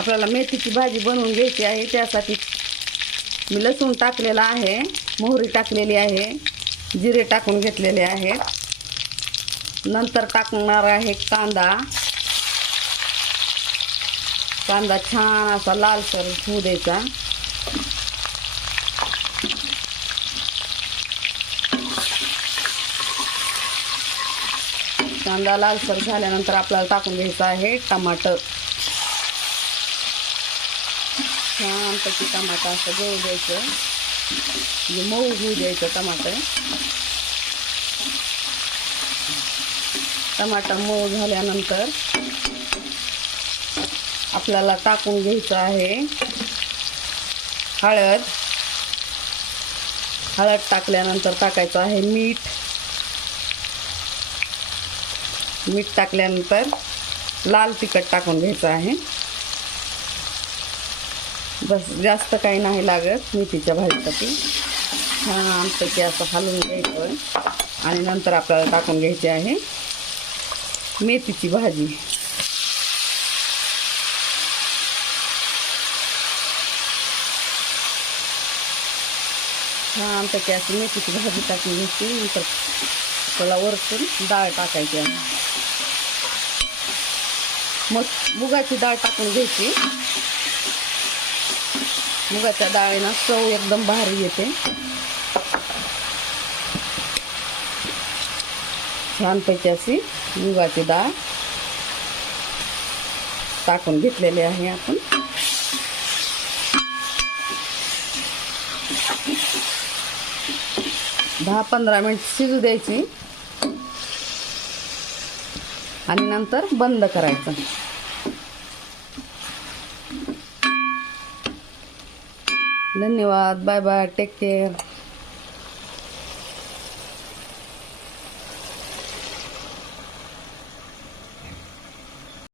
आपल्याला मेथीची भाजी बनवून घ्यायची आहे. त्यासाठी मी लसूण टाकलेला आहे, मोहरी टाकलेली आहे, जिरे टाकून घेतलेले आहेत. नंतर टाकणार आहे कांदा. कांदा छान असा लालसर होऊ द्यायचा. कांदा लालसर झाल्यानंतर आपल्याला टाकून घ्यायचं आहे टमाटर. छानपैकी टमाटर असं गळू द्यायचं, म्हणजे मऊ होऊ द्यायचं टमाटर. टमाटर मऊ झाल्यानंतर आपल्याला टाकून घ्यायचं आहे हळद. हळद टाकल्यानंतर टाकायचं आहे मीठ. मीठ टाकल्यानंतर लाल तिखट टाकून घ्यायचं आहे. बस, जास्त काही नाही लागत मेथीच्या भाजीसाठी. छानपैकी असं हलवून घ्यायचं आणि नंतर आपल्याला टाकून घ्यायची आहे मेथीची भाजी. छानपैकी अशी मेथीची भाजी टाकून घ्यायची. नंतर त्याला वरतून डाळ टाकायची आहे. मग मुगाची डाळ टाकून घ्यायची. मुगाच्या डाळीनं चव एकदम भारी येते. छानपैकी अशी मुगाची डाळ टाकून घेतलेली आहे आपण. दहा 15 मिनिट शिजू द्यायची आणि नंतर बंद करायचं. धन्यवाद. Bye bye. Take care.